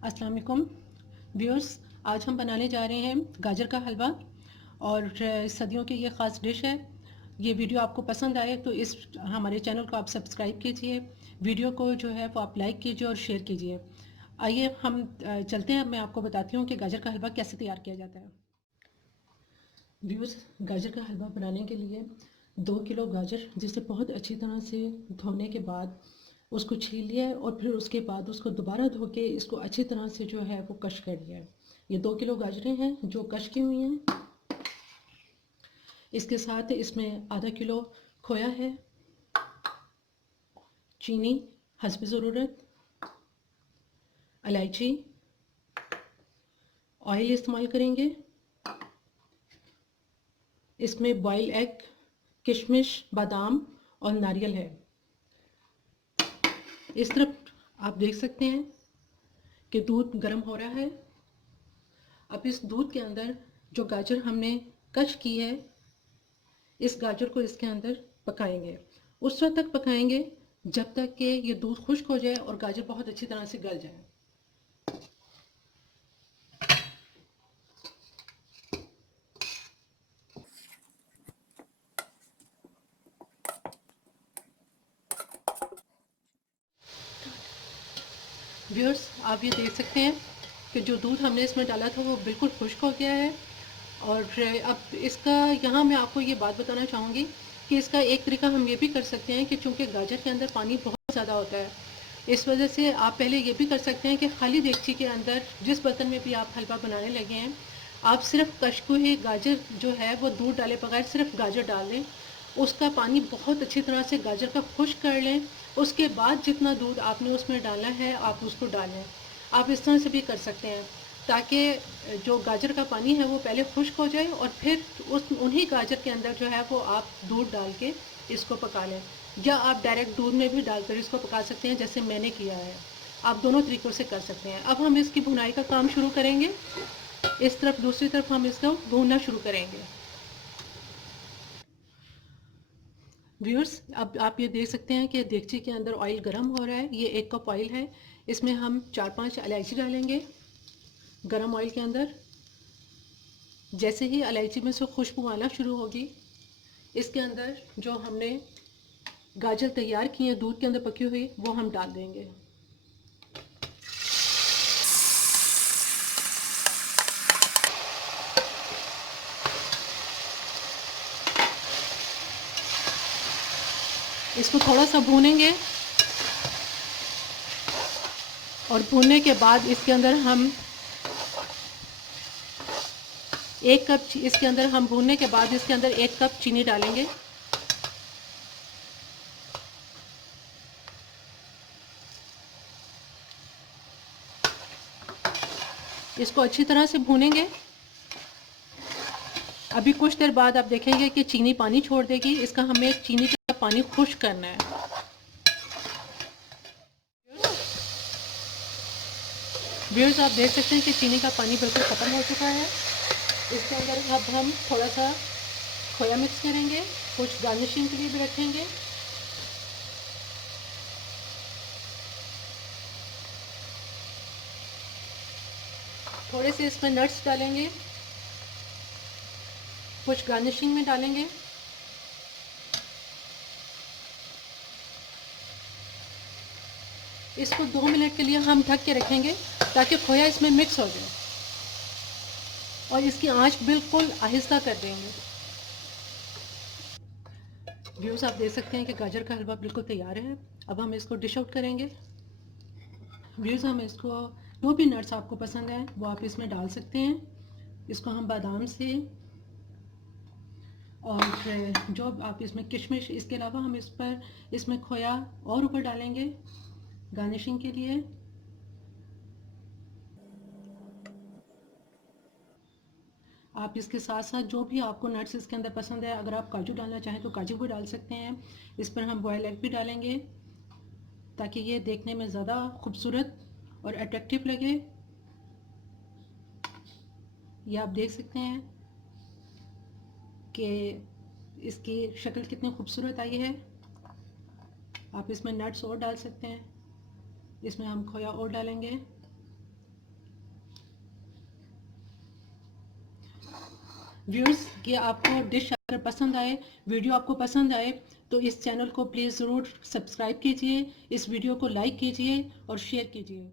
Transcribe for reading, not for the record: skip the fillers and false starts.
अस्सलाम वालेकुम व्यूअर्स। आज हम बनाने जा रहे हैं गाजर का हलवा और सदियों की ये ख़ास डिश है। ये वीडियो आपको पसंद आए तो इस हमारे चैनल को आप सब्सक्राइब कीजिए, वीडियो को जो है वो आप लाइक कीजिए और शेयर कीजिए। आइए हम चलते हैं। मैं आपको बताती हूँ कि गाजर का हलवा कैसे तैयार किया जाता है। व्यूअर्स, गाजर का हलवा बनाने के लिए 2 किलो गाजर जिसे बहुत अच्छी तरह से धोने के बाद उसको छील लिया है और फिर उसके बाद उसको दोबारा धो के इसको अच्छी तरह से जो है वो कश कर लिया है। ये 2 किलो गाजरें हैं जो कश की हुई हैं। इसके साथ इसमें आधा किलो खोया है, चीनी हस्ब ज़रूरत, इलायची, ऑयल इस्तेमाल करेंगे। इसमें बॉयल एग, किशमिश, बादाम और नारियल है। इस तरफ आप देख सकते हैं कि दूध गर्म हो रहा है। अब इस दूध के अंदर जो गाजर हमने कश की है, इस गाजर को इसके अंदर पकाएंगे। उस वक्त तक पकाएंगे जब तक कि ये दूध खुश्क हो जाए और गाजर बहुत अच्छी तरह से गल जाए। व्यूअर्स, आप ये देख सकते हैं कि जो दूध हमने इसमें डाला था वो बिल्कुल खुश्क हो गया है। और अब इसका यहाँ मैं आपको ये बात बताना चाहूँगी कि इसका एक तरीका हम ये भी कर सकते हैं कि चूँकि गाजर के अंदर पानी बहुत ज़्यादा होता है, इस वजह से आप पहले ये भी कर सकते हैं कि खाली देगची के अंदर जिस बर्तन में भी आप हलवा बनाने लगे हैं, आप सिर्फ कश को ही गाजर जो है वो दूध डाले बगैर सिर्फ गाजर डाल दें। उसका पानी बहुत अच्छी तरह से गाजर का खुश्क कर लें। उसके बाद जितना दूध आपने उसमें डालना है आप उसको डालें। आप इस तरह से भी कर सकते हैं ताकि जो गाजर का पानी है वो पहले खुश्क हो जाए और फिर उस उन्हीं गाजर के अंदर जो है वो आप दूध डाल के इसको पका लें, या आप डायरेक्ट दूध में भी डालकर इसको पका सकते हैं जैसे मैंने किया है। आप दोनों तरीक़ों से कर सकते हैं। अब हम इसकी भुनाई का काम शुरू करेंगे। इस तरफ दूसरी तरफ हम इसको भूनना शुरू करेंगे। व्यूअर्स, अब आप ये देख सकते हैं कि देगची के अंदर ऑयल गर्म हो रहा है। ये 1 कप ऑयल है। इसमें हम 4-5 इलायची डालेंगे गर्म ऑयल के अंदर। जैसे ही इलायची में से खुशबू आना शुरू होगी, इसके अंदर जो हमने गाजर तैयार की है दूध के अंदर पकी हुई, वो हम डाल देंगे। इसको थोड़ा सा भूनेंगे और भूनने के बाद इसके अंदर हम 1 कप इसके अंदर हम भूनने के बाद इसके अंदर 1 कप चीनी डालेंगे। इसको अच्छी तरह से भूनेंगे। अभी कुछ देर बाद आप देखेंगे कि चीनी पानी छोड़ देगी। इसका हमें चीनी का पानी खुश्क करना है। व्यूअर्स, आप देख सकते हैं कि चीनी का पानी बिल्कुल ख़त्म हो चुका है। इसके अंदर अब हम थोड़ा सा खोया मिक्स करेंगे, कुछ गार्निशिंग के लिए भी रखेंगे। थोड़े से इसमें नट्स डालेंगे, कुछ गार्निशिंग में डालेंगे। इसको 2 मिनट के लिए हम ढक के रखेंगे ताकि खोया इसमें मिक्स हो जाए, और इसकी आंच बिल्कुल आहिस्ता कर देंगे। व्यूअर्स, आप देख सकते हैं कि गाजर का हलवा बिल्कुल तैयार है। अब हम इसको डिश आउट करेंगे। व्यूअर्स, हम इसको जो भी नट्स आपको पसंद है वो आप इसमें डाल सकते हैं। इसको हम बादाम से और जो आप इसमें किशमिश, इसके अलावा हम इसमें खोया और ऊपर डालेंगे गार्निशिंग के लिए। आप इसके साथ साथ जो भी आपको नट्स इसके अंदर पसंद है, अगर आप काजू डालना चाहें तो काजू भी डाल सकते हैं। इस पर हम बॉयल एग भी डालेंगे ताकि ये देखने में ज़्यादा खूबसूरत और अट्रैक्टिव लगे। ये आप देख सकते हैं कि इसकी शक्ल कितनी खूबसूरत आई है। आप इसमें नट्स और डाल सकते हैं। इसमें हम खोया और डालेंगे। व्यूअर्स, कि आपको डिश अगर पसंद आए, वीडियो आपको पसंद आए, तो इस चैनल को प्लीज़ ज़रूर सब्सक्राइब कीजिए, इस वीडियो को लाइक कीजिए और शेयर कीजिए।